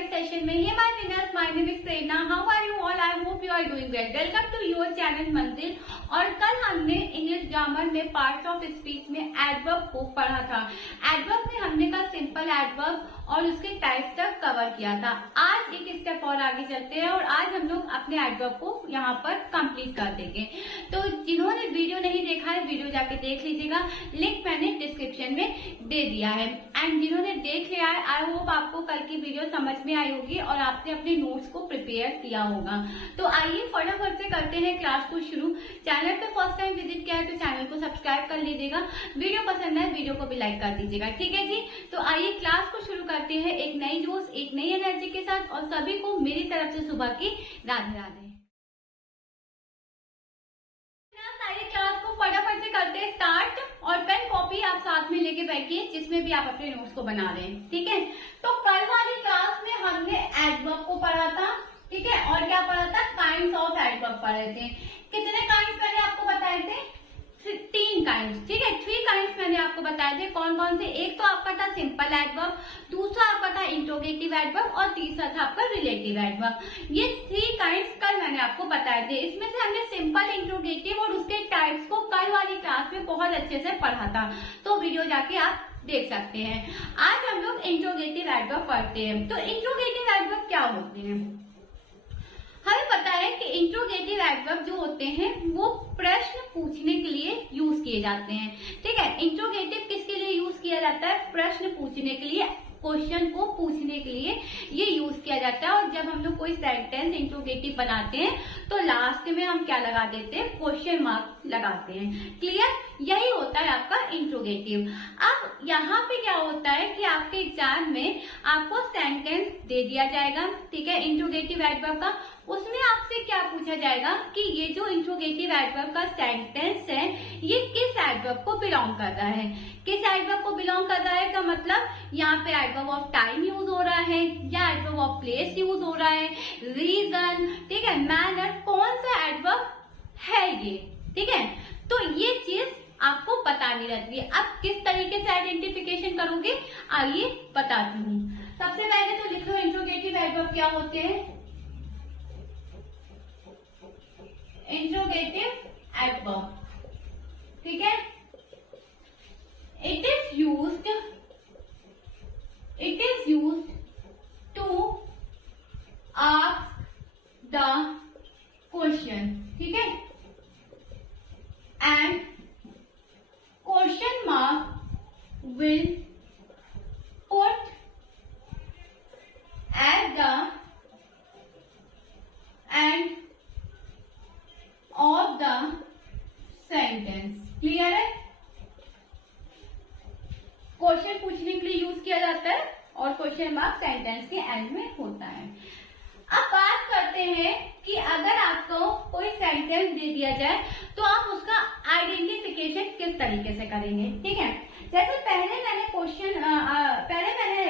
Exercise session में। Hey my winners, my name is Prerna. How are you all? I hope you are doing well. Welcome to your channel Manzil. और कल हमने English grammar में parts of speech में adverb को पढ़ा था। Adverb में हमने कल सिंपल एडवर्ब और उसके टाइप्स तक कवर किया था। आज एक स्टेप और आगे चलते हैं और आज हम लोग अपने एडवर्ब को यहाँ पर कंप्लीट कर देंगे। तो जिन्होंने वीडियो नहीं देखा है, वीडियो जाके देख लीजिएगा, लिंक मैंने डिस्क्रिप्शन में दे दिया है। एंड जिन्होंने देख लिया है, आई होप आपको कल की वीडियो समझ में आई होगी और आपने अपने नोट्स को प्रिपेयर किया होगा। तो आइए फटाफट से करते हैं क्लास को शुरू। चैनल पे फर्स्ट टाइम विजिट किया है तो चैनल को सब्सक्राइब कर लीजिएगा। वीडियो पसंद है वीडियो को भी लाइक कर दीजिएगा, ठीक है जी। तो आइए क्लास को शुरू करते हैं एक नई जोश, एक नई एनर्जी के साथ। और सभी को मेरी तरफ से सुबह की राधे राधे। क्लास को फटाफट से करते हैं स्टार्ट। और पेन कॉपी आप साथ में लेके बैठिए जिसमें भी आप अपने नोट्स को बना रहे हैं, ठीक है। तो कल वाली क्लास में हमने एडवर्ब को पढ़ा था, ठीक है। और क्या पढ़ा था? काइंड्स ऑफ एडवर्ब पढ़े थे। कितने काइंड्स मैंने आपको बताए थे? 3 काइंड्स, ठीक है। 3 काइंड्स मैंने आपको बताए थे। कौन कौन से? एक तो आपका था सिंपल एडवर्ब, दूसरा आपका था इंट्रोगेटिव एडवर्ब और तीसरा था आपका रिलेटिव एडवर्ब। ये 3 काइंड्स कल मैंने आपको बताए थे। इसमें से हमने सिंपल, इंट्रोगेटिव और उसके टाइप्स को कल वाली क्लास में बहुत अच्छे से पढ़ा था। तो वीडियो जाके आप देख सकते हैं। आज हम लोग इंट्रोगेटिव एडवर्ब पढ़ते हैं। तो इंट्रोगेटिव एडवर्ब क्या होते हैं? हमें पता है कि इंट्रोगेटिव एडवर्ब जो होते हैं वो प्रश्न पूछने के लिए यूज किए जाते हैं, ठीक है। इंट्रोगेटिव किसके लिए यूज किया जाता है? प्रश्न पूछने के लिए, क्वेश्चन को पूछने के लिए ये यूज किया जाता है। और जब हम लोग कोई सेंटेंस इंट्रोगेटिव बनाते हैं तो लास्ट में हम क्या लगा देते हैं? क्वेश्चन मार्क लगाते हैं। क्लियर? यही होता है आपका इंट्रोगेटिव। अब यहाँ पे क्या होता है कि आपके एग्जाम में आपको सेंटेंस दे दिया जाएगा, ठीक है, इंट्रोगेटिव एडवर्ब का। उसमें आपसे क्या पूछा जाएगा कि ये जो इंट्रोगेटिव एडवर्ब का सेंटेंस है ये किस एडवर्ब को बिलोंग कर रहा है। किस एडवर्ब को बिलोंग कर रहा है का मतलब यहाँ पे एडवर्ब ऑफ टाइम यूज हो रहा है या एडवर्ब ऑफ प्लेस यूज हो रहा है, रीजन, ठीक है, मैनर, कौन सा एडवर्ब है ये, ठीक है। तो ये चीज आपको बतानी रहती है। अब किस तरीके से आइडेंटिफिकेशन करोगे आइए बताती हूँ। सबसे पहले तो लिख लो इंट्रोगेटिव एडवर्ब क्या होते हैं। इंट्रोगेटिव एडवर्ब, ठीक है। It is used to ask the question, ठीक है। And question mark will put at the end of the sentence। Clear है? क्वेश्चन पूछने के लिए यूज किया जाता है और क्वेश्चन मार्क सेंटेंस के एंड में होता है। अब बात करते हैं कि अगर आपको कोई सेंटेंस दे दिया जाए तो आप उसका आइडेंटिफिकेशन किस तरीके से करेंगे, ठीक है। जैसे पहले मैंने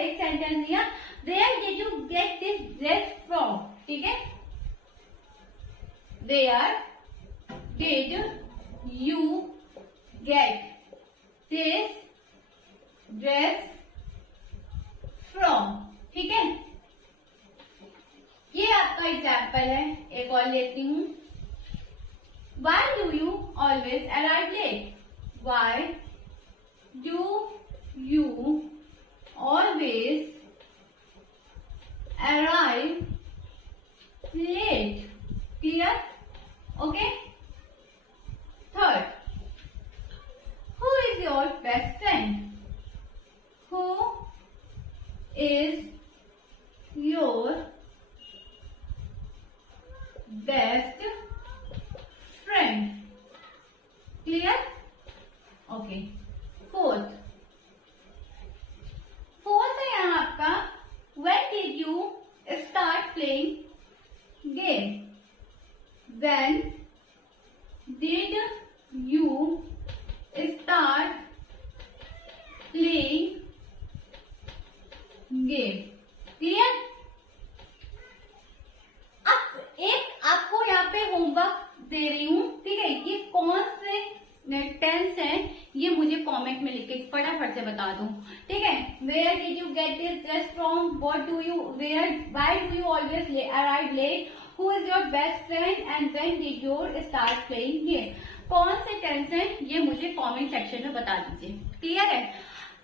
एक सेंटेंस दिया, where did you get this dress from, ठीक है। Where did you get this dress from, ठीक है। ये आपका एग्जाम्पल है। एक और लेती हूँ। Why do you always arrive late? Why do you always arrive late? Clear? Okay. Third, who is your best friend? Who is your best friend? Clear? Okay. Fourth है यहाँ आपका, when did you start playing game? When did you start playing game? Clear? अब एक आपको यहाँ पे homework दे रही हूँ, ठीक है। ये कौन से टेंस है ये मुझे कमेंट में लिख के फटाफट से बता दो, ठीक है। Where did you get this dress from, what do you wear, why do you always arrive late, who is your best friend and when did you start playing game. कौन से टेंस है ये मुझे कमेंट सेक्शन में बता दीजिए, clear है।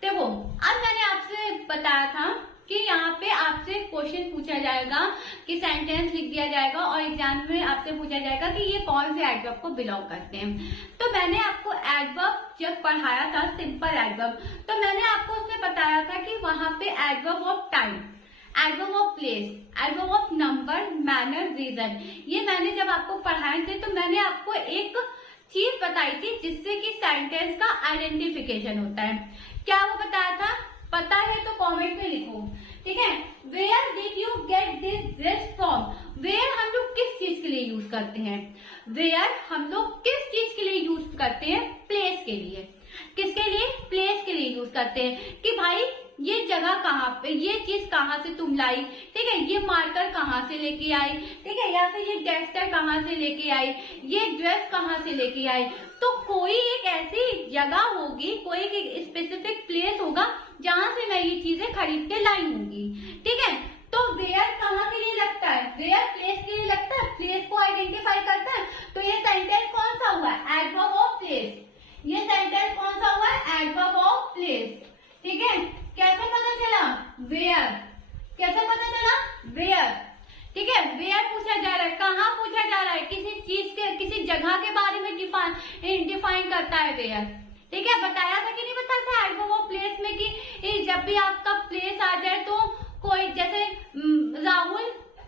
देखो अब मैंने आपसे बताया था कि यहाँ पे आपसे क्वेश्चन पूछा जाएगा कि सेंटेंस लिख दिया जाएगा और एग्जाम में आपसे पूछा जाएगा कि ये कौन से एडवर्ब को बिलोंग करते हैं। तो मैंने आपको एडवर्ब जब पढ़ाया था, सिंपल एडवर्ब, तो मैंने आपको उसमें बताया था कि वहां पे adverb of time, adverb of place, adverb of number, manner, reason, ये मैंने जब आपको पढ़ाए थे तो मैंने आपको एक चीज बताई थी जिससे कि सेंटेंस का आइडेंटिफिकेशन होता है। क्या वो बताया था, पता है तो कमेंट में लिखो, ठीक है। Where did you get this dress from, where हम लोग किस चीज के लिए यूज करते हैं, वेयर हम लोग किस चीज के लिए यूज करते हैं, प्लेस के लिए, किसके लिए, प्लेस के लिए यूज करते हैं कि भाई ये जगह कहाँ पे, ये चीज कहाँ से तुम लाई, ठीक है, ये मार्कर कहाँ से लेके आई, ठीक है, या फिर ये डस्टर कहाँ से लेके आई, ये ड्रेस कहाँ से लेके आई। तो कोई एक ऐसी जगह होगी, कोई एक स्पेसिफिक प्लेस होगा जहां से मैं ये चीजें खरीद के लाई होंगी, ठीक है। तो वेयर कहाँ के लिए लगता है, वेयर प्लेस के लिए लगता है, प्लेस को आइडेंटिफाई करता है। तो ये सेंटेंस कौन सा हुआ है, एडवर्ब ऑफ प्लेस, ये सेंटेंस कौन सा हुआ है, एडवर्ब ऑफ प्लेस, ठीक है। कैसे पता चला, वेयर, कैसे पता चला, वेयर, ठीक है। वेयर पूछा जा रहा है, कहाँ पूछा जा रहा है, किसी चीज के, किसी जगह के बारे में डिफाइन करता है वेयर, ठीक है। बताया था कि नहीं बताया था एडवर्ब ऑफ प्लेस में कि जब भी आपका प्लेस आ जाए तो कोई, जैसे राहुल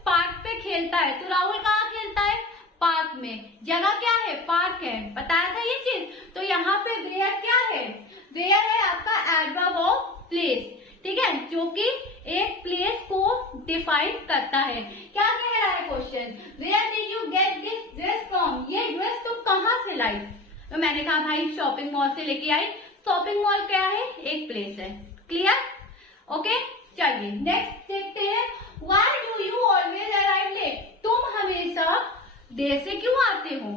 पार्क पे खेलता है, तो राहुल कहाँ खेलता है, पार्क में, जगह क्या है, पार्क है, बताया था ये चीज। तो यहाँ पे वेयर क्या है, वेयर है आपका एडवर्ब ऑफ प्लेस, ठीक है, जो कि एक प्लेस को डिफाइन करता है। क्या कह रहा है question, where did you get this dress from, ये ड्रेस तुम कहाँ से लाई। तो मैंने कहा भाई शॉपिंग मॉल से लेके आई। शॉपिंग मॉल क्या है, एक प्लेस है, क्लियर, ओके। चलिए नेक्स्ट देखते हैं, why do you always arrive late, तुम हमेशा देर से क्यों आते हो,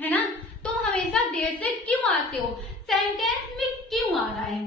है ना, तुम हमेशा देर से क्यों आते हो, सेंटेंस में क्यों आ रहा है,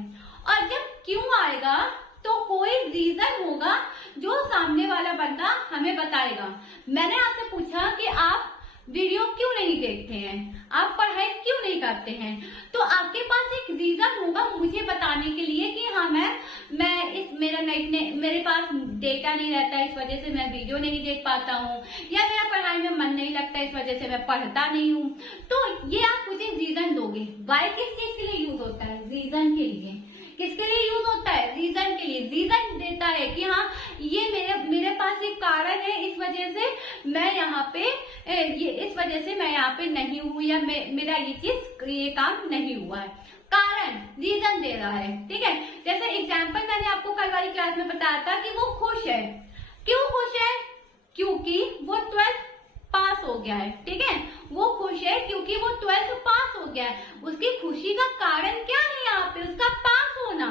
और जब क्यों आएगा तो कोई रीजन होगा जो सामने वाला बंदा हमें बताएगा। मैंने आपसे पूछा कि आप वीडियो क्यों नहीं देखते हैं, आप पढ़ाई क्यों नहीं करते हैं, तो आपके पास एक रीजन होगा मुझे बताने के लिए कि हाँ मैं इस मेरे पास डेटा नहीं रहता, इस वजह से मैं वीडियो नहीं देख पाता हूँ, या मेरा पढ़ाई में मन नहीं लगता, इस वजह से मैं पढ़ता नहीं हूँ। तो ये आप मुझे रीजन दोगे। वाई किस चीज के लिए यूज होता है, रीजन के लिए। किसके लिए यूज होता है, रीजन के लिए। रीजन देता है कि हाँ ये मेरे पास एक कारण है, इस वजह से मैं यहाँ पे इस वजह से मैं यहाँ पे नहीं हूँ, या मेरा ये काम नहीं हुआ है। कारण, रीजन दे रहा है, ठीक है। जैसे एग्जाम्पल मैंने आपको कल वाली क्लास में बताया था कि वो खुश है। क्यों खुश है, क्योंकि वो 12th पास हो गया है, ठीक है। वो खुश है क्योंकि वो 12th पास हो गया है। उसकी खुशी का कारण क्या है यहाँ पे, उसका पास होना,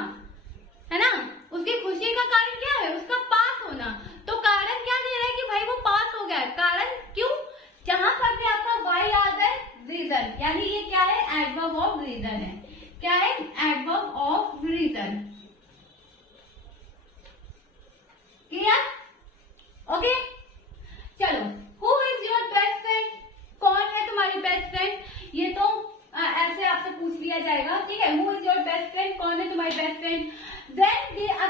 है ना। उसकी खुशी का कारण क्या है, उसका पास होना। तो कारण क्या दे रहा है कि भाई वो पास हो गया है। कारण क्यों, जहां पर भी आपका वाई आ जाए, रीजन, यानी ये क्या है, एडवर्ब ऑफ रीजन है। क्या है, adverb of reason, clear, okay. चलो, who is your best friend, कौन है तुम्हारी बेस्ट फ्रेंड, ये तो ऐसे आपसे पूछ लिया जाएगा, ठीक है। Who is your best friend, कौन है तुम्हारी बेस्ट फ्रेंड।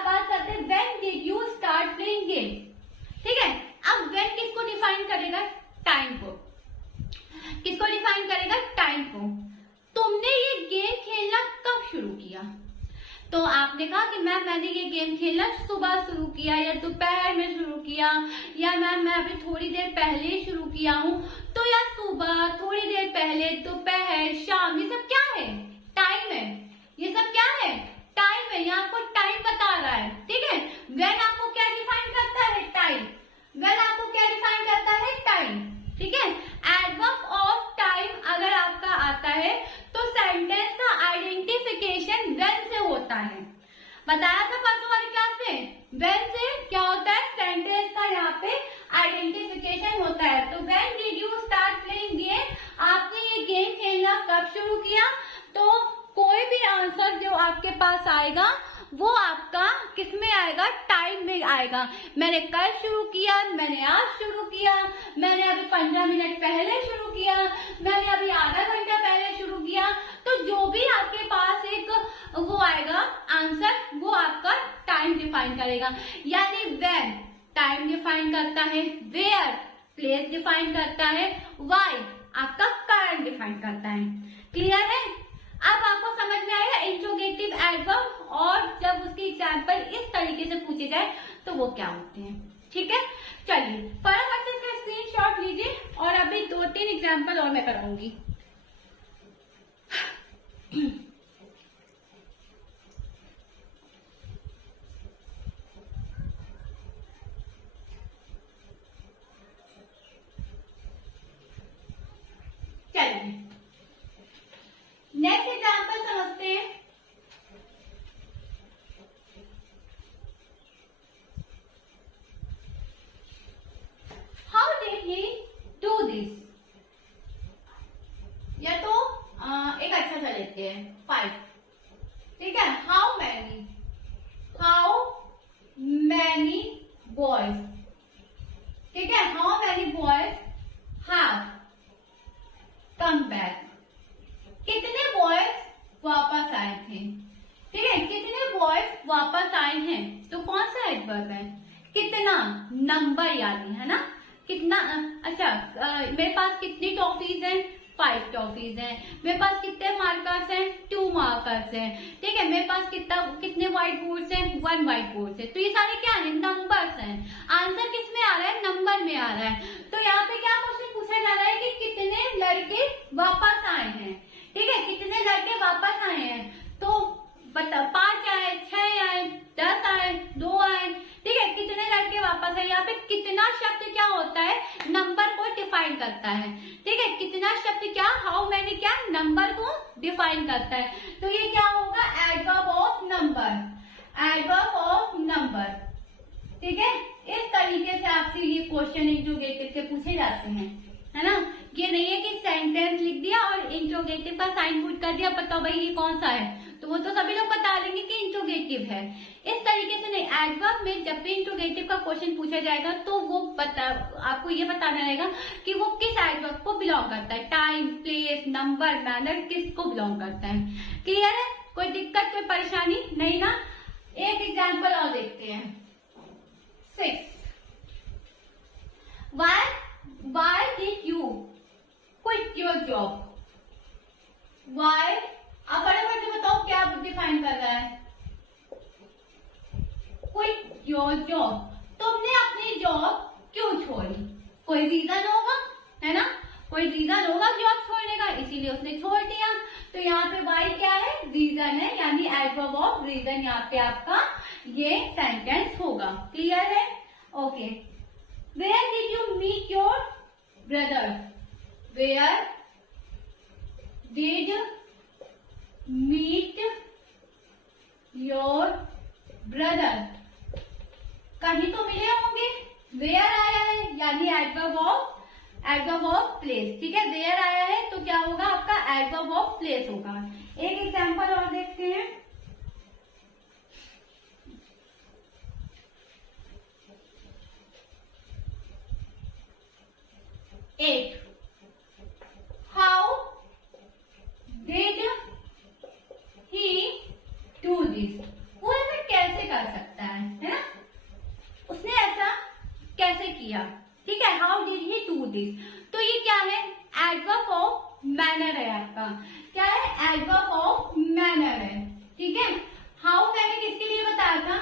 बात करते हैं when did you start playing game, ठीक है। अब व्हेन किसको डिफाइन करेगा, टाइम को। किसको डिफाइन करेगा, टाइम को। तुमने ये गेम खेलना कब शुरू किया, तो आपने कहा कि मैम मैंने ये गेम खेलना सुबह शुरू किया, या दोपहर में शुरू किया, या मैम मैं अभी थोड़ी देर पहले शुरू किया हूँ। तो या सुबह, थोड़ी देर पहले, दोपहर, शाम, ये सब क्या है, टाइम है। ये सब क्या है, टाइम है। यहाँ आपको टाइम बता रहा है, ठीक है। व्हेन आपको क्या डिफाइन करता है, टाइम। व्हेन आपको क्या डिफाइन करता है, टाइम, ठीक है। एडवर्ब ऑफ टाइम अगर आपका आता है तो सेंटेंस का आइडेंटिफिकेशन व्हेन से होता है। बताया था परसों वाली क्लास में, व्हेन से क्या होता है, सेंटेंस का यहाँ पे आइडेंटिफिकेशन होता है। तो when did you start playing game, आपने ये गेम खेलना कब शुरू किया, तो टॉपिक आएगा, मैंने कल शुरू किया, मैंने आज शुरू किया, मैंने अभी 15 मिनट पहले शुरू किया, मैंने अभी आधा घंटा पहले शुरू किया, तो जो भी आपके पास एक वो आएगा आंसर, वो आपका टाइम डिफाइन करेगा। यानी व्हेन टाइम डिफाइन करता है, वेयर प्लेस डिफाइन करता है, व्हाई आपका करंट डिफाइन करता है। क्लियर है? अब आपको समझ में आएगा इंट्रोगेटिव एडवर्ब, और जब उसके एग्जाम्पल इस तरीके से पूछे जाए तो वो क्या होते हैं। ठीक है, चलिए फटाफट से इसका स्क्रीनशॉट लीजिए, और अभी 2-3 एग्जाम्पल और मैं कराऊंगी। चलिए नेक्स्ट एग्जाम्पल समझते हैं। How did he do this, या तो एक अच्छा सा लेते हैं 5। ठीक है, हाउ मैनी बॉयज, ठीक है, how many boys have come back, कितने बॉयज वापस आए थे। ठीक है, कितने बॉयज वापस आए हैं, तो कौन सा एडवर्ब है, कितना, नंबर यानी, है ना, कितना। अच्छा, मेरे पास कितनी टॉफीज हैं, 5 टॉफीज हैं। मेरे पास कितने मार्कर्स हैं, 2 मार्कर्स हैं। ठीक है, मेरे पास कितने व्हाइट बोर्ड्स हैं, 1 व्हाइट बोर्ड है। तो ये सारे क्या है, नंबर्स हैं। आंसर किस में आ रहा है, नंबर में आ रहा है। तो यहाँ पे क्या क्वेश्चन पूछा जा रहा है कि कितने लड़के वापस आए हैं। ठीक है, कितने लड़के वापस आए हैं, तो बता 5 आए, 6 आए, 10 आए, 2 आए। ठीक है, कितने लड़के वापस आए। यहाँ पे कितना शब्द क्या होता है, नंबर को डिफाइन करता है। ठीक है, कितना शब्द क्या, हाउ मैनी क्या, नंबर को डिफाइन करता है। तो ये क्या होगा, adverb of number, adverb of number. ठीक है, इस तरीके से आपसे ये क्वेश्चन इंट्रोगेटिव के पूछे जाते हैं, है ना। ये नहीं है कि सेंटेंस लिख दिया और इंट्रोगेटिव का साइन पुट कर दिया, बताओ भाई ये कौन सा है, तो वो तो सभी लोग बता लेंगे कि इंट्रोगेटिव है। इस तरीके से नहीं, एडवर्ब में जब भी इंट्रोगेटिव का क्वेश्चन पूछा जाएगा तो वो आपको ये बताना रहेगा कि वो किस एडवर्ब को बिलोंग करता है, टाइम, प्लेस, नंबर, मैनर, किसको बिलोंग करता है। क्लियर है, कोई दिक्कत, कोई परेशानी नहीं ना। एक एग्जाम्पल और देखते हैं, 6। Why did you quit your job? Why? आप फटाफट से बताओ क्या डिफाइन कर रहा है, quit your job, तुमने अपनी जॉब क्यों छोड़ी। कोई रीजन होगा, है ना, कोई रीजन होगा जॉब छोड़ने का, इसीलिए उसने छोड़ दिया। तो यहाँ पे वाई क्या है, रीजन है, यानी एडवर्ब ऑफ रीजन यहाँ पे आपका ये सेंटेंस होगा। क्लियर है, okay. Where did you meet your brother? Where did meet your brother? कहीं तो मिले होंगे, where आया है यानी एडवर्ब ऑफ प्लेस। ठीक है, where आया है तो क्या होगा, आपका एडवर्ब ऑफ प्लेस होगा। एक एग्जांपल और देखते हैं, 8। How did he do this? वो ऐसा कैसे कर सकता है ना, उसने ऐसा कैसे किया। ठीक है, how did he do this, तो ये क्या है, एडवर्ब ऑफ मैनर है आपका। क्या है, एडवर्ब ऑफ मैनर है। ठीक है, हाउ मैंने किसके लिए बताया था,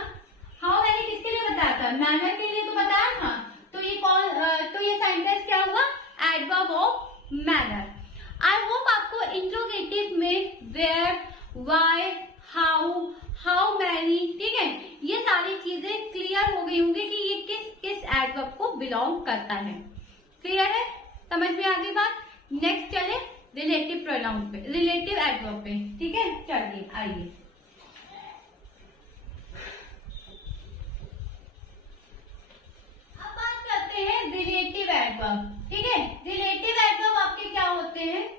हाउ मैंने किसके लिए बताया था, मैनर के लिए तो बताया था। तो ये तो ये सेंटेंस क्या हुआ, adverb of manner. I hope आपको इंट्रोगेटिव में वेयर, व्हाई, हाउ मैनी, ठीक है, ये सारी चीजें क्लियर हो गई होंगी कि ये किस किस एडवर्ब को बिलोंग करता है। क्लियर है, समझ में आ गई बात। नेक्स्ट चले रिलेटिव प्रोनाउन पे, रिलेटिव एडवर्ब पे। ठीक है, चलिए आइए, अब बात करते हैं रिलेटिव एडवर्ब। ठीक है, रिलेटिव एडवर्ब आपके क्या होते हैं,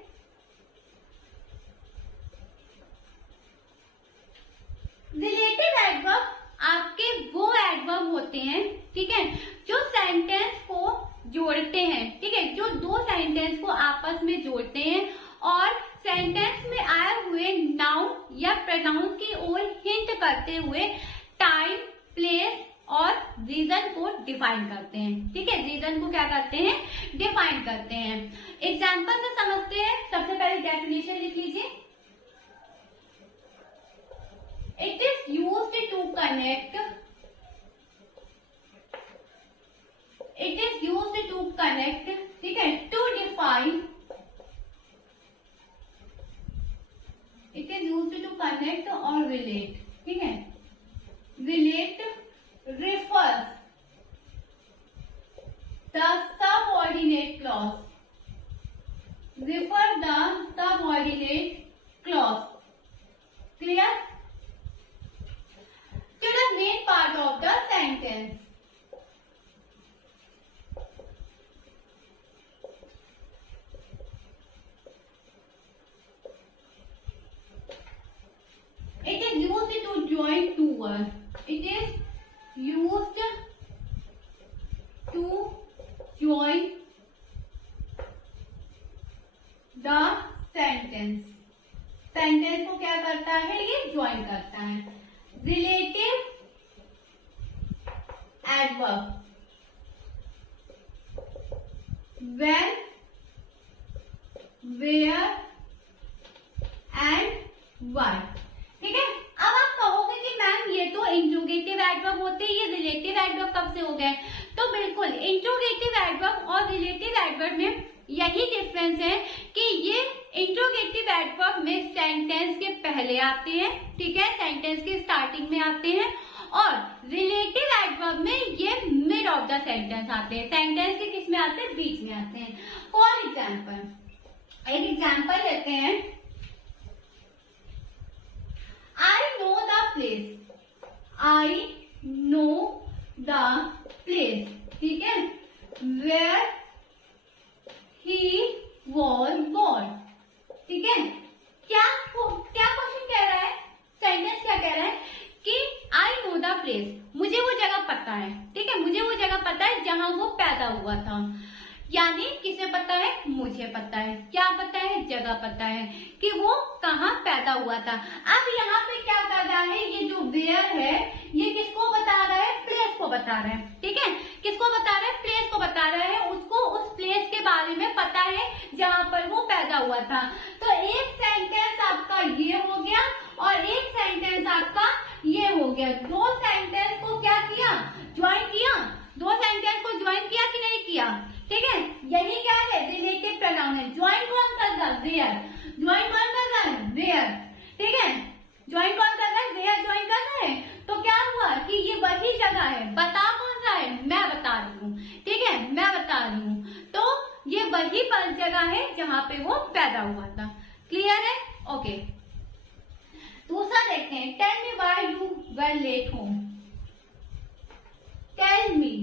रिलेटिव एडवर्ब आपके वो एडवर्ब होते होते हैं, ठीक है, जो सेंटेंस को जोड़ते हैं, ठीक है, जो दो सेंटेंस को आपस में जोड़ते हैं और सेंटेंस में आए हुए नाउन या प्रोनाउन की ओर हिंट करते हुए टाइम, प्लेस और रीजन को डिफाइन करते हैं, ठीक है, रीजन को क्या करते हैं, डिफाइन करते हैं। एग्जाम्पल से समझते हैं। सबसे पहले डेफिनेशन लिख लीजिए। It is used to connect, it is used to connect, ठीक है, to define, it is used to connect और रिलेट, ठीक है, relate refers the subordinate clause, refer the subordinate clause. Clear? To the main part of the sentence. It is used to join two words. It is used to join the sentence. Sentence को क्या करता है, ये join करता है। Relative adverb when, where and why, ठीक है। अब आप कहोगे कि मैम ये तो इंट्रोगेटिव एडवर्ब होते हैं, ये रिलेटिव एडवर्ब कब से हो गए? तो बिल्कुल, इंट्रोगेटिव एडवर्ब और रिलेटिव एडवर्ब में यही डिफरेंस है कि ये इंट्रोगेटिव एडवर्ब में सेंटेंस के पहले आते हैं, ठीक है, सेंटेंस के स्टार्टिंग में आते हैं, और रिलेटिव एडवर्ब में ये मिड ऑफ द सेंटेंस आते हैं, सेंटेंस के किस में आते हैं, बीच में आते हैं। फॉर एग्जाम्पल, एक एग्जाम्पल लेते हैं। I know the place, I know the place, ठीक है, where he was born, ठीक है। क्या क्वेश्चन कह रहा है, सेंटेंस क्या कह रहा है कि I know the place, मुझे वो जगह पता है, ठीक है, मुझे वो जगह पता है जहां वो पैदा हुआ था। यानी किसे पता है, मुझे पता है, क्या पता है, जगह पता है कि वो कहाँ पैदा हुआ था। अब यहाँ पे क्या कर रहा है, ये जो वेयर है ये किसको बता रहा है, प्लेस को बता रहा है, ठीक है, किसको बता रहा है, प्लेस को बता रहा है, उसको उस प्लेस के बारे में पता है जहाँ पर वो पैदा हुआ था। तो एक सेंटेंस आपका ये हो गया और एक सेंटेंस आपका ये हो गया। दो सेंटेंस को क्या किया, ज्वाइन किया, दो सेंटेंस को ज्वाइन किया कि नहीं किया, ठीक है। यही क्या है, रिलेटिव प्रोनाउन है। ज्वाइन कौन कर रहा है, वेयर, ज्वाइन कौन कर रहा है, वेयर, ठीक है, ज्वाइन कौन कर रहा है, वेयर ज्वाइन कर रहा है। तो क्या हुआ कि ये वही जगह है, बता कौन रहा है, मैं बता रही हूँ, ठीक है, मैं बता रही हूँ। तो ये वही पर जगह है जहाँ पे वो पैदा हुआ था। क्लियर है, ओके। दूसरा देखते हैं, tell me why you were late home, tell me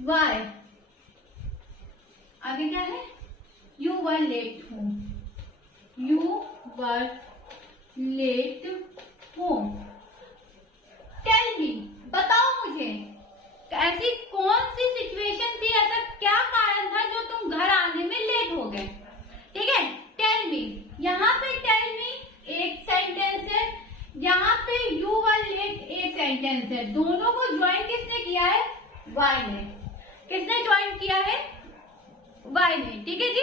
why, आगे क्या है, you were late home, you were late home. Tell me, बताओ मुझे, ऐसी कौन सी सिचुएशन थी, ऐसा क्या कारण था जो तुम घर आने में लेट हो गए, ठीक है। टेल मी, यहाँ पे टेल मी एक सेंटेंस है, यहाँ पे यू वर लेट एक सेंटेंस है। दोनों को ज्वाइन किसने किया है, वाई ने। किसने ज्वाइन किया है, वाई ने, ठीक है जी,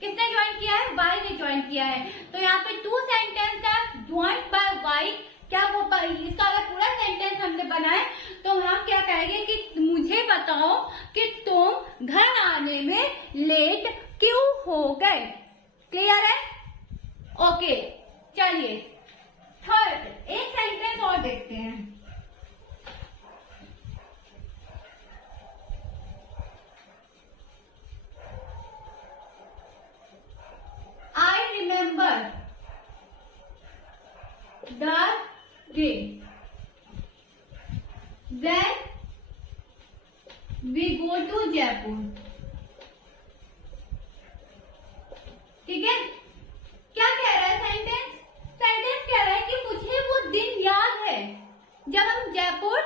किसने ज्वाइन किया है, वाई ने ज्वाइन किया है। तो यहाँ पे टू सेंटेंस है ज्वाइंड बाय वाई। क्या वो इसका अगर पूरा सेंटेंस हमने बनाए तो हम क्या कहेंगे कि मुझे बताओ कि तुम घर आने में लेट क्यों हो गए। क्लियर है, ओके। चलिए थर्ड एक सेंटेंस और देखते हैं। I remember the day when we go to Jaipur, ठीक है। क्या कह रहा है सेंटेंस, सेंटेंस कह रहा है कि मुझे वो दिन याद है जब हम जयपुर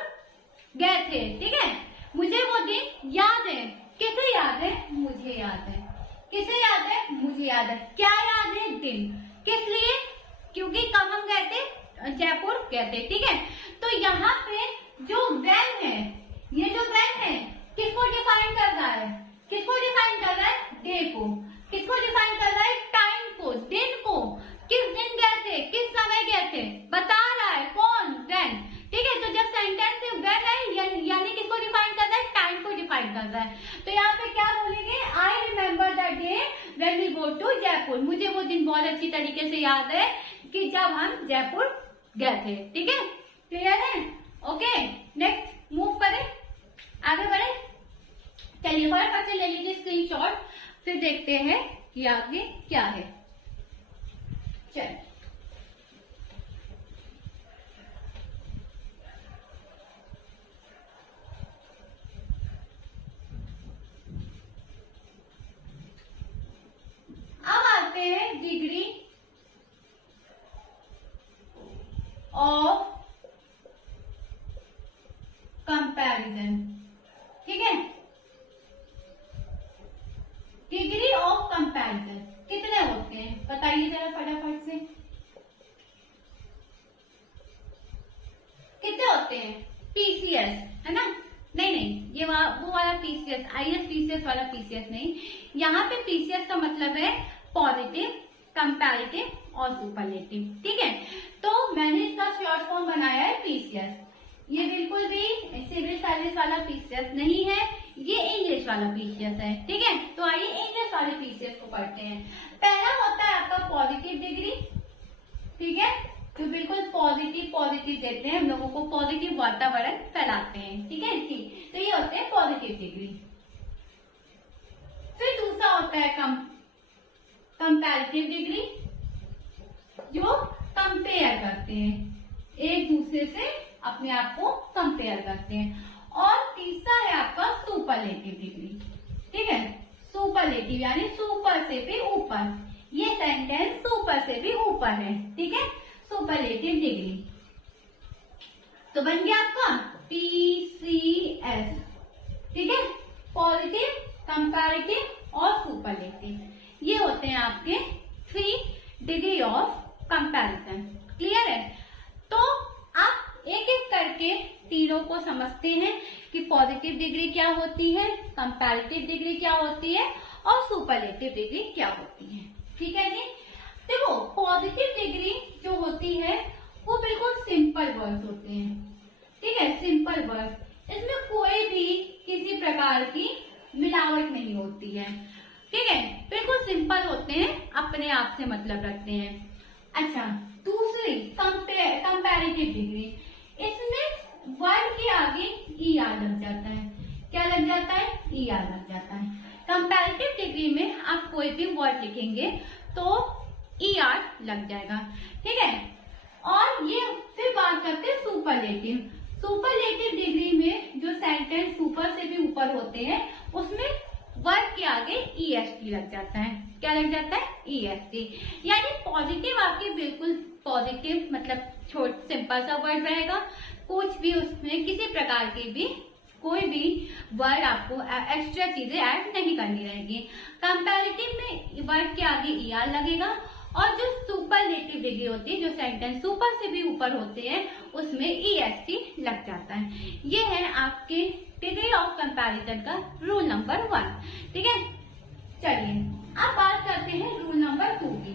गए थे, ठीक है। मुझे वो दिन याद है। किसे याद है? मुझे याद है। किसे याद है? मुझे याद है। क्या याद है? दिन। किस लिए? क्योंकि कब हम गए थे? जयपुर गए थे, ठीक है। तो यहाँ पे जो वेन है, ये जो वेन है किसको डिफाइन कर रहा है? किसको डिफाइन कर रहा है? डे को। किसको डिफाइन कर रहा है? टाइम को, दिन को। किस दिन गए थे? किस समय गए थे? बता रहा है कौन? वेन, ठीक है। तो जब सेंटेंस में वेन है यानी किसको डिफाइन कर रहा है? टाइम को डिफाइन कर रहा है। तो यहाँ पे क्या बोलेंगे? I remember the day when we go to Jaipur. मुझे वो दिन बहुत अच्छी तरीके से याद है कि जब हम जयपुर गए थे, ठीक है। क्लियर है? ओके, नेक्स्ट मूव करें, आगे बढ़े। चलिए फटाफट से ले लीजिए स्क्रीनशॉट, फिर देखते हैं कि आगे क्या है। चलिए अब आते हैं डिग्री ऑफ कंपैरिजन, ठीक है। डिग्री ऑफ कंपैरिजन कितने होते हैं बताइए जरा फटाफट से, कितने होते हैं? पीसीएस है ना? नहीं, ये वो वाला पीसीएस, आईएस पीसीएस वाला पीसीएस नहीं। यहाँ पे पीसीएस का मतलब है पॉजिटिव, कंपैरेटिव और सुपरलेटिव, ठीक है। तो मैंने इसका शॉर्ट फॉर्म बनाया है पीसीएस। ये बिल्कुल भी सिविल सर्विस वाला पीसीएस नहीं है, ये इंग्लिश वाला पीसीएस है, ठीक है। तो आइए इंग्लिश वाले पीसीएस को पढ़ते हैं। पहला होता है आपका पॉजिटिव डिग्री, ठीक है, जो बिल्कुल पॉजिटिव देते हैं, हम लोगों को पॉजिटिव वातावरण फैलाते हैं, ठीक है। तो ये होते हैं पॉजिटिव डिग्री। फिर दूसरा होता है कंपैरेटिव डिग्री, जो कंपेयर करते हैं, एक दूसरे से अपने आप को कंपेयर करते हैं। और तीसरा है आपका सुपरलेटिव डिग्री, ठीक है। सुपरलेटिव यानी सुपर से भी ऊपर, ये सेंटेंस सुपर से भी ऊपर है, ठीक है। सुपरलेटिव डिग्री तो बन गया आपका पीसीएस, ठीक है। पॉजिटिव, कंपैरेटिव और सुपरलेटिव, ये होते हैं आपके 3 डिग्री ऑफ कंपैरिजन। क्लियर है? तो आप एक एक करके तीनों को समझते हैं कि पॉजिटिव डिग्री क्या होती है, कंपैरेटिव डिग्री क्या होती है और सुपरलेटिव डिग्री क्या होती है, ठीक है जी। देखो पॉजिटिव डिग्री जो होती है वो बिल्कुल सिंपल वर्ड्स होते हैं, ठीक है, सिंपल वर्ड्स। इसमें कोई भी किसी प्रकार की मिलावट नहीं होती है, ठीक है, बिल्कुल सिंपल होते हैं, अपने आप से मतलब रखते हैं। अच्छा, दूसरी कंपैरेटिव डिग्री, इसमें वर्ड के आगे ई आर लग जाता है। क्या लग जाता है? ई आर लग जाता है। कंपैरेटिव डिग्री में आप कोई भी वर्ड लिखेंगे तो ई आर लग जाएगा, ठीक है। और ये फिर बात करते हैं सुपरलेटिव। सुपरलेटिव डिग्री में जो सेंटेंस सुपर से भी ऊपर होते हैं उसमें वर्ड के आगे ईएसटी लग जाता है। क्या लग जाता है? ईएसटी। यानी पॉजिटिव आपकी बिल्कुल पॉजिटिव मतलब सिंपल सा वर्ड रहेगा, कुछ भी उसमें किसी प्रकार की भी कोई भी वर्ड आपको एक्स्ट्रा चीजें ऐड नहीं करनी रहेगी। कंपैरेटिव में वर्ड के आगे ईआर लगेगा और जो सुपरलेटिव डिग्री होती है, जो सेंटेंस सुपर से भी ऊपर होते हैं, उसमें ईएसटी लग जाता है। ये है आपके डिग्री ऑफ कंपैरिजन का रूल नंबर 1, ठीक है। चलिए अब बात करते हैं रूल नंबर 2 की।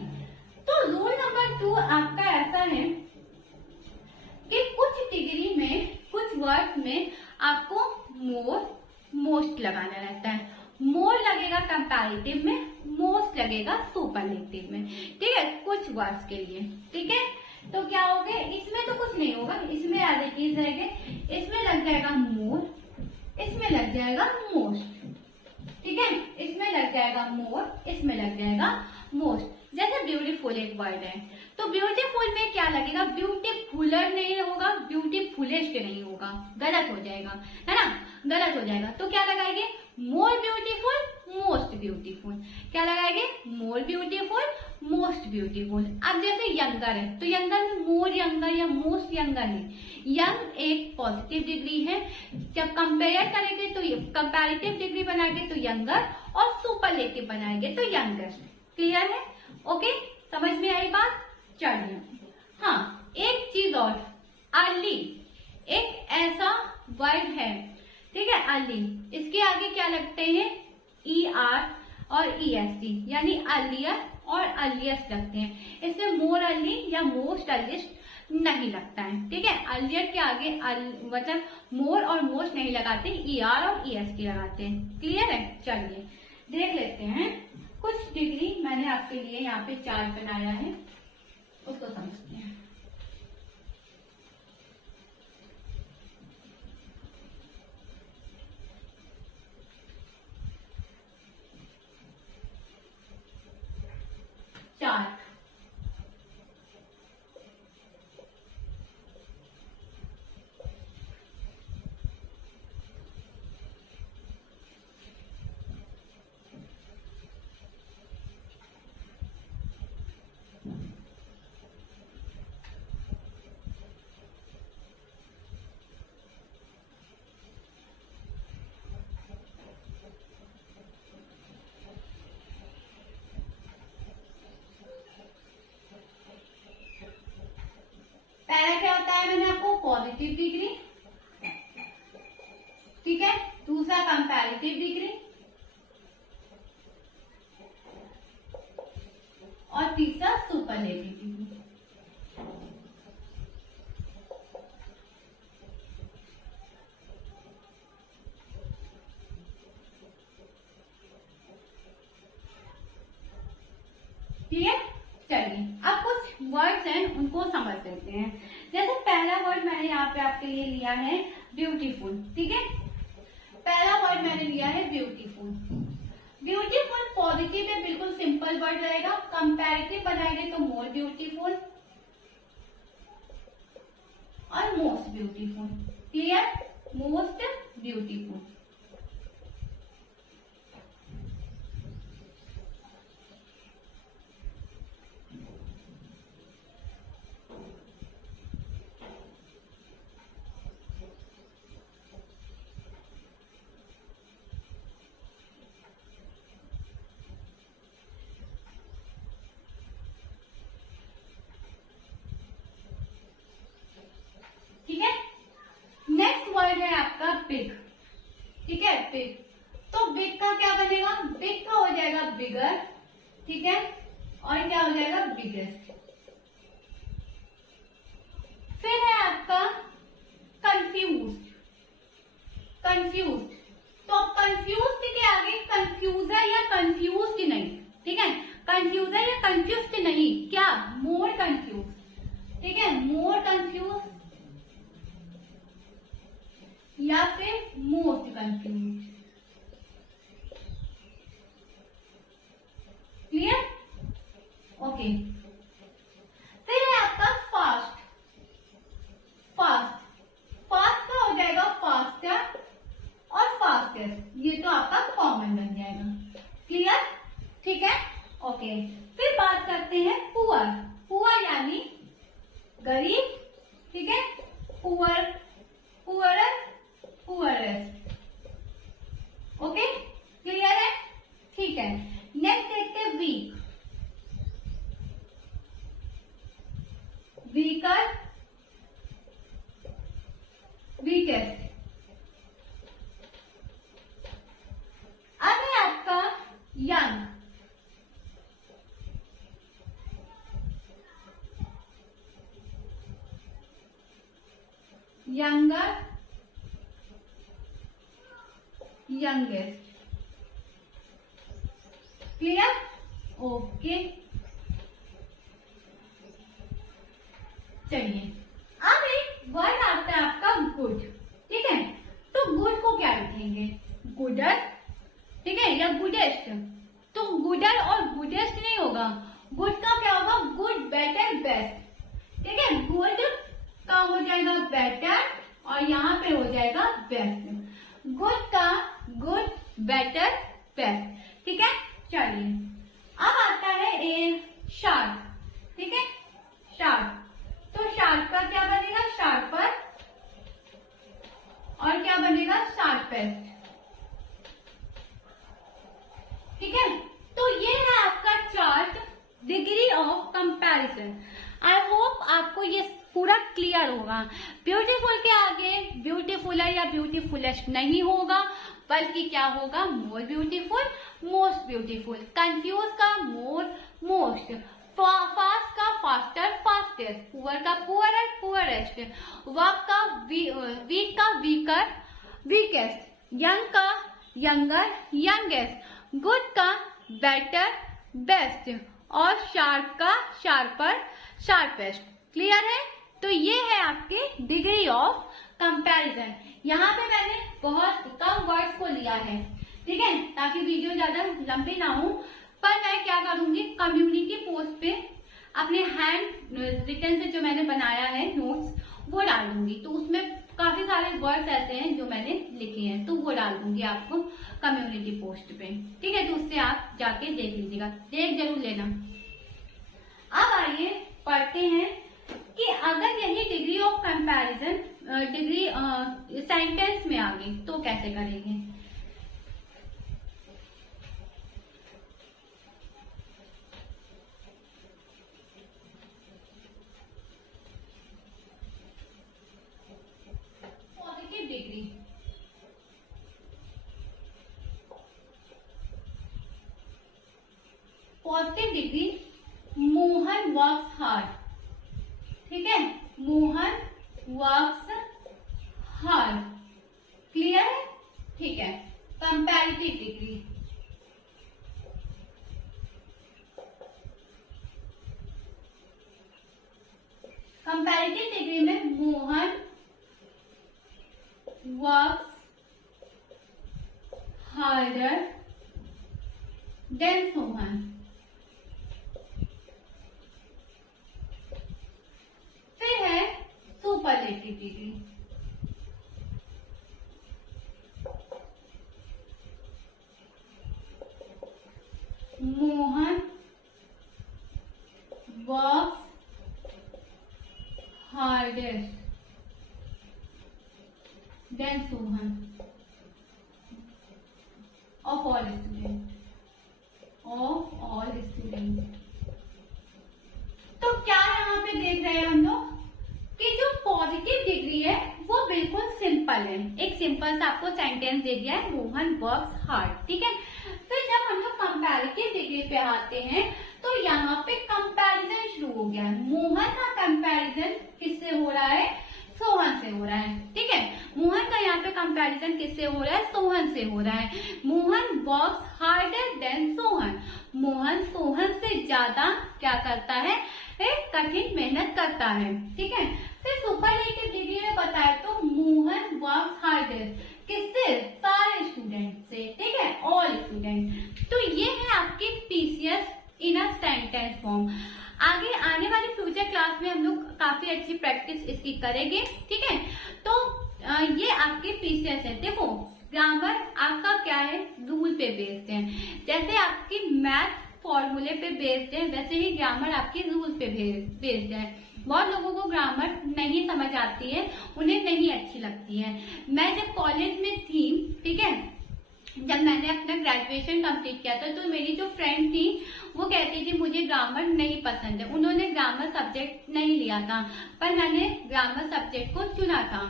तो रूल नंबर 2 आपका ऐसा है कि कुछ डिग्री में, कुछ वर्ड में आपको मोर, मोस्ट लगाना रहता है। मोर लगेगा कंपैरेटिव में, मोस्ट लगेगा सुपरलेटिव में, ठीक है, कुछ वर्ड्स के लिए, ठीक है। तो क्या हो गए? इसमें तो कुछ नहीं होगा, इसमें आधे चीज रहेंगे, इसमें लग जाएगा मोर, इसमें लग जाएगा मोस्ट, ठीक है, इसमें लग जाएगा मोर, इसमें लग जाएगा मोस्ट। जैसे ब्यूटीफुल एक वर्ड है। तो ब्यूटीफुल में क्या लगेगा, ब्यूटीफुलर नहीं होगा, ब्यूटीफुलेस्ट नहीं होगा, गलत हो जाएगा, है ना, गलत हो जाएगा। तो क्या लगाएंगे, मोर ब्यूटीफुल, मोस्ट ब्यूटीफुल। क्या लगाएंगे, मोर ब्यूटीफुल, मोस्ट ब्यूटीफुल। अब जैसे यंगर है तो यंगर में मोर यंगर या मोस्ट यंगर है। यंग एक पॉजिटिव डिग्री है, जब कंपेयर करेंगे तो कंपैरेटिव डिग्री बनाएंगे तो यंगर, और सुपरलेटिव बनाएंगे तो यंगेस्ट। क्लियर है, ओके, समझ में आई बात। चलिए, हाँ एक चीज और, अर्ली एक ऐसा वर्ड है, ठीक है, अर्ली, इसके आगे क्या लगते हैं, ER और EST, यानी अर्लियर और अर्लीस्ट लगते हैं। इसमें मोर अर्ली या मोस्ट अर्लीस्ट नहीं लगता है, ठीक है। अर्लियर के आगे मतलब मोर और मोस्ट नहीं लगाते, ER और EST लगाते हैं। क्लियर है, चलिए देख लेते हैं कुछ डिग्री मैंने आपके लिए यहाँ पे चार्ट बनाया है, उसको समझते हैं। चार्ट, पहला क्या होता है, मैंने आपको पॉजिटिव डिग्री, ठीक है, दूसरा कंपैरेटिव डिग्री, और तीसरा सुपरलेटिव डिग्री। क्लियर, चलिए अब कुछ वर्ड्स हैं उनको समझ लेते हैं। जैसे पहला वर्ड मैंने यहाँ पे आपके लिए लिया है ब्यूटीफुल, ठीक है, पहला वर्ड मैंने लिया है ब्यूटीफुल। ब्यूटीफुल पॉजिटिव में बिल्कुल सिंपल वर्ड रहेगा, कंपैरेटिव बनाएंगे तो मोर ब्यूटीफुल और most beautiful. Clear, most beautiful. ठीक है, नेक्स्ट वर्ड है आपका बिग, ठीक है, बिग। तो बिग का क्या बनेगा, बिग का हो जाएगा बिगर, ठीक है, और क्या हो जाएगा बिगेस्ट। फिर है आपका कंफ्यूज्ड, कंफ्यूज्ड। तो कंफ्यूज्ड के आगे कंफ्यूजर या कंफ्यूज्ड नहीं, ठीक है, कंफ्यूजर या कंफ्यूज्ड नहीं, क्या, मोर कंफ्यूज, ठीक है, मोर कंफ्यूज या फिर मोस्ट कंफ्यूज। Clear, okay. फिर है आपका फास्ट, फास्ट, फास्ट का हो जाएगा फास्टर और फास्टेस्ट, ये तो आपका कॉमन बन जाएगा। क्लियर, ठीक है, ओके। फिर बात करते हैं पुअर, पुअर यानी गरीब, ठीक है, poor, poorer, poorest. Okay, clear है, ठीक है। नेक्स्ट देखते हैं वीक, वीकर, वीकेस्ट। अब है आपका young, younger, youngest. Clear, okay. चलिए अब एक वर्ड आता है आपका गुड, ठीक है। तो गुड को क्या लिखेंगे, गुडर, ठीक है, या गुडेस्ट। तो गुडर और गुडेस्ट नहीं होगा, गुड का क्या हो जाएगा बेटर और यहाँ पे हो जाएगा बेस्ट। गुड का गुड, बेटर, बेस्ट। ठीक है, चलिए अब आता है ए शार्प। ठीक है, शार्प। तो शार्प का क्या बनेगा? शार्पर। और क्या बनेगा? शार्पेस्ट। ठीक है, तो ये है आपका chart, degree of comparison. I hope आपको ये पूरा क्लियर होगा। ब्यूटीफुल के आगे ब्यूटीफुलर या ब्यूटीफुलेस्ट नहीं होगा, बल्कि क्या होगा? More beautiful, most beautiful. Confuse का मोर, मोस्ट। फास्ट का फास्टर, फास्टेस्ट। पुअर का पुअरर, पुअरेस्ट। वर्क का वीक का वीकर, वीकेस्ट। यंग का यंगर, यंगेस्ट। गुड का बेटर, बेस्ट। और शार्प का शार्पर, शार्पेस्ट। क्लियर है? तो ये है आपकी डिग्री ऑफ कंपैरिजन। यहाँ पे मैंने बहुत कम वर्ड्स को लिया है, ठीक है, ताकि वीडियो ज्यादा लंबी ना हो। पर मैं क्या करूंगी, कम्युनिटी पोस्ट पे अपने हैंड रिटन से जो मैंने बनाया है नोट्स, वो डाल दूंगी। तो उसमें काफी सारे वर्ड्स ऐसे हैं जो मैंने लिखे हैं, तो वो डाल दूंगी आपको कम्युनिटी पोस्ट पे। ठीक है, तो उससे आप जाके देख लीजिएगा, देख जरूर लेना। अब आइए पढ़ते हैं कि अगर यही degree of comparison degree sentence में आ गई तो कैसे करेंगे। Positive degree, positive degree, Mohan works hard. ठीक है, मोहन वर्क्स हार्ड। क्लियर है? ठीक है। कंपैरेटिव डिग्री, कंपैरेटिव डिग्री में Mohan works harder than Sohan. फिर है superlative degree, Mohan works hardest than Sohan of all student, of all student. तो क्या यहाँ पे देख रहे हैं हम लोग कि जो पॉजिटिव डिग्री है वो बिल्कुल सिंपल है। एक सिंपल सा आपको सेंटेंस दे दिया है, मोहन वर्क्स हार्ड। ठीक है, फिर जब हम लोग कंपैरेटिव डिग्री पे आते हैं तो यहाँ पे कंपैरिजन शुरू हो गया है। मोहन का कंपैरिजन किससे हो रहा है? सोहन से हो रहा है। ठीक है, मोहन का यहाँ पे कंपैरिजन किससे हो रहा है? सोहन से हो रहा है। Mohan works harder than Sohan, Mohan Sohan से ज्यादा क्या करता है? एक कठिन मेहनत करता है। ठीक है, फिर सुपरलेटिव डिग्री में बताया तो मोहन वर्क्स हार्डर किससे? सारे स्टूडेंट से। ठीक है, ऑल स्टूडेंट। तो ये है आपकी PCS in a sentence form. आगे आने वाले फ्यूचर क्लास में हम लोग काफी अच्छी प्रैक्टिस इसकी करेंगे। ठीक है, तो ये आपके पीसीएस है। देखो, ग्रामर आपका क्या है? रूल पे बेस्ड है। जैसे आपकी मैथ फॉर्मूले पे बेस्ड है, वैसे ही ग्रामर आपकी रूल पे बेस्ड है। बहुत लोगों को ग्रामर नहीं समझ आती है, उन्हें नहीं अच्छी लगती है। मैं जब कॉलेज में थी, ठीक है, जब मैंने अपना ग्रेजुएशन कंप्लीट किया था, तो मेरी जो फ्रेंड थी वो कहती थी मुझे ग्रामर नहीं पसंद है। उन्होंने ग्रामर सब्जेक्ट नहीं लिया था, पर मैंने ग्रामर सब्जेक्ट को चुना था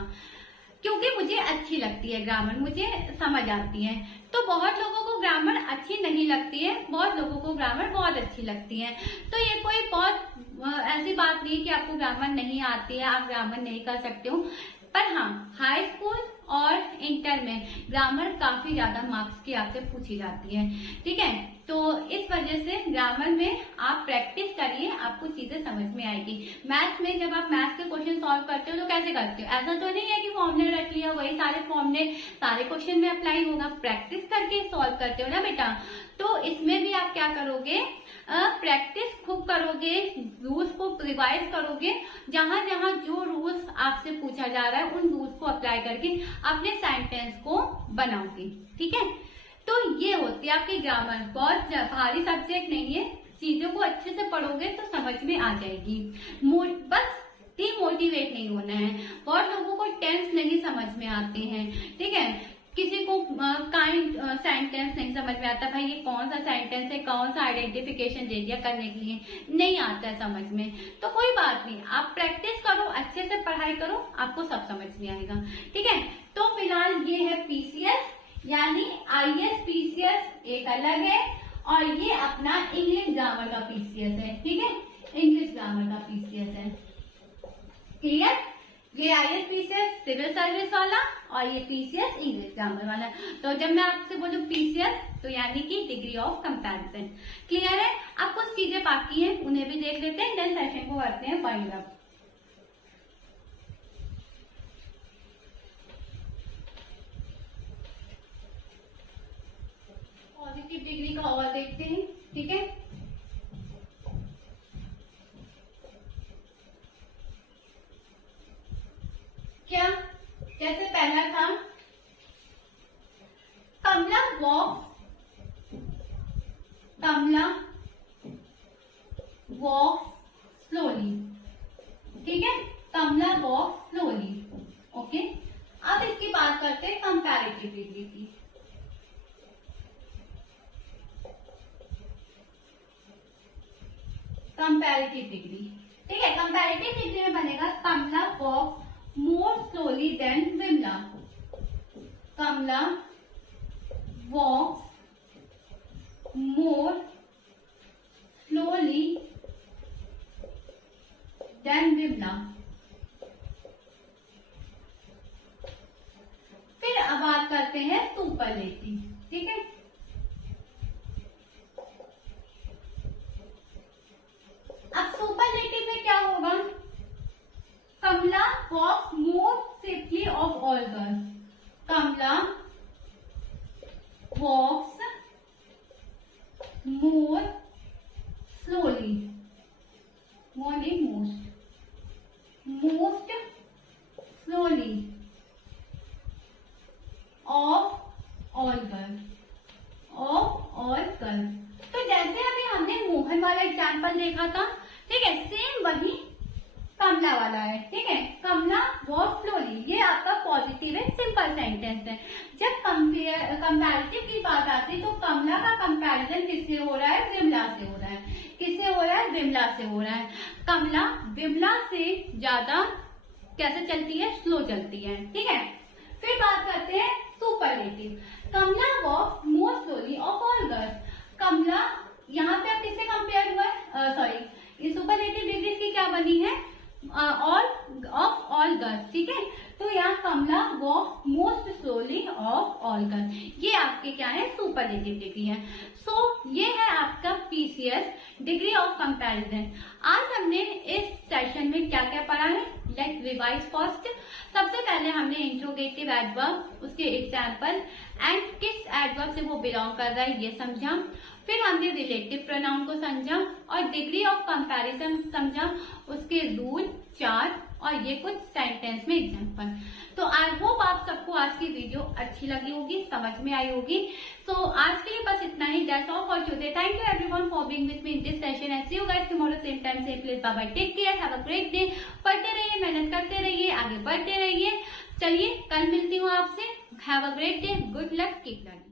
क्योंकि मुझे अच्छी लगती है ग्रामर, मुझे समझ आती है। तो बहुत लोगों को ग्रामर अच्छी नहीं लगती है, बहुत लोगों को ग्रामर बहुत अच्छी लगती है। तो ये कोई बहुत ऐसी बात नहीं कि आपको ग्रामर नहीं आती है, आप ग्रामर नहीं कर सकते हो। पर हाँ, हाई स्कूल और इंटर में ग्रामर काफी ज्यादा मार्क्स की आपसे पूछी जाती है। ठीक है, तो इस वजह से ग्रामर में आप प्रैक्टिस करिए, आपको चीजें समझ में आएगी। मैथ्स में जब आप मैथ्स के क्वेश्चन सॉल्व करते हो तो कैसे करते हो? ऐसा तो नहीं है कि फॉर्मूले रट लिया वही सारे फॉर्मूले सारे क्वेश्चन में अप्लाई होगा, प्रैक्टिस करके सॉल्व करते हो ना बेटा। तो इसमें भी आप क्या करोगे, प्रैक्टिस खूब करोगे, रूल्स को रिवाइज करोगे, जहां जहां जो रूल्स आपसे पूछा जा रहा है उन रूल्स को अप्लाई करके अपने सेंटेंस को बनाओगे। ठीक है, तो ये होती है आपकी ग्रामर। बहुत भारी सब्जेक्ट नहीं है, चीजों को अच्छे से पढ़ोगे तो समझ में आ जाएगी। बस डिमोटिवेट नहीं होना है। बहुत लोगों को टेंस नहीं समझ में आते हैं, ठीक है, किसी को काइंड सेंटेंस नहीं समझ में आता, भाई ये कौन सा सेंटेंस है, कौन सा आइडेंटिफिकेशन दे दिया करने के लिए, नहीं आता है समझ में, तो कोई बात नहीं, आप प्रैक्टिस करो, अच्छे से पढ़ाई करो, आपको सब समझ में आएगा। ठीक है, तो फिलहाल ये है पीसीएस, यानी आईएएस पीसीएस एक अलग है और ये अपना इंग्लिश ग्रामर का पीसीएस है। ठीक है, इंग्लिश ग्रामर का पीसीएस है। क्लियर? ये आईएएस पीसीएस सिविल सर्विस वाला और ये पीसीएस इंग्लिश ग्रामर वाला। तो जब मैं आपसे बोलूं पीसीएस तो यानी कि डिग्री ऑफ कंपैरिजन। क्लियर है? अब कुछ चीजें बाकी हैं, उन्हें भी देख लेते हैं, देन सेशन को करते हैं फाइंड अप। पॉजिटिव डिग्री का और देखते हैं। ठीक है, क्या जैसे पहला था कमला वॉक्स स्लोली। ठीक है, कमला वॉक्स स्लोली। ओके, अब इसकी बात करते हैं कंपैरेटिव डिग्री की। कंपैरेटिव डिग्री, ठीक है, कंपैरेटिव डिग्री में बनेगा कमला वॉक्स more slowly than Vimla. Kamla walks more slowly than Vimla. फिर अब बात करते हैं सुपरलेटिव। ठीक है, अब सुपरलेटिव में क्या होगा, Kamla walks more safely of all girls. Kamla walks more slowly. More नहीं most slowly of all girls. तो जैसे अभी हमने मोहन वाला एग्जाम्पल देखा था, ठीक है, सेम वही कमला वाला है। ठीक है, कमला वॉक स्लोली, ये आपका पॉजिटिव है, सिंपल सेंटेंस है। जब कंपैरेटिव की बात आती है तो कमला का कंपैरिजन किससे हो रहा है, विमला से हो रहा है। किससे हो रहा है, विमला से हो रहा है। कमला विमला से ज्यादा कैसे चलती है, स्लो चलती है। ठीक है, फिर बात करते हैं superlative. Kamala walk more slowly of all girls. Kamala यहाँ पे आप किससे कंपेयर हुआ है, सॉरी, ये सुपरलेटिव डिग्री की क्या बनी है, ऑफ ऑल गर्ल्स। ठीक है, तो यहाँ Kamala walk most slowly of all girls, ये आपके क्या है, सुपरलेटिव डिग्री है। सो ये है आपका पीसीएस डिग्री ऑफ कंपैरिजन। आज हमने इस सेशन में क्या क्या पढ़ा है, लेट्स रिवाइज फर्स्ट। सबसे पहले हमने इंट्रोगेटिव एडवर्ब, उसके एग्जाम्पल एंड किस एडवर्ब से वो बिलोंग कर रहा है ये समझा। फिर हमने रिलेटिव प्रोनाउन को समझा और डिग्री ऑफ कंपैरिजन समझा, उसके रूल 4 और ये कुछ सेंटेंस में एग्जांपल। तो आई होप आप सबको आज की वीडियो अच्छी लगी होगी, समझ में आई होगी। तो आज के लिए बस इतना ही, that's all for today. Thank you everyone for being with me in this session and see you guys tomorrow same time same place. Bye bye, take care, have a great day. पढ़ते रहिए, मेहनत करते रहिए, आगे बढ़ते रहिए। चलिए कल मिलती हूँ आपसे। Have a great day, good luck, keep learning.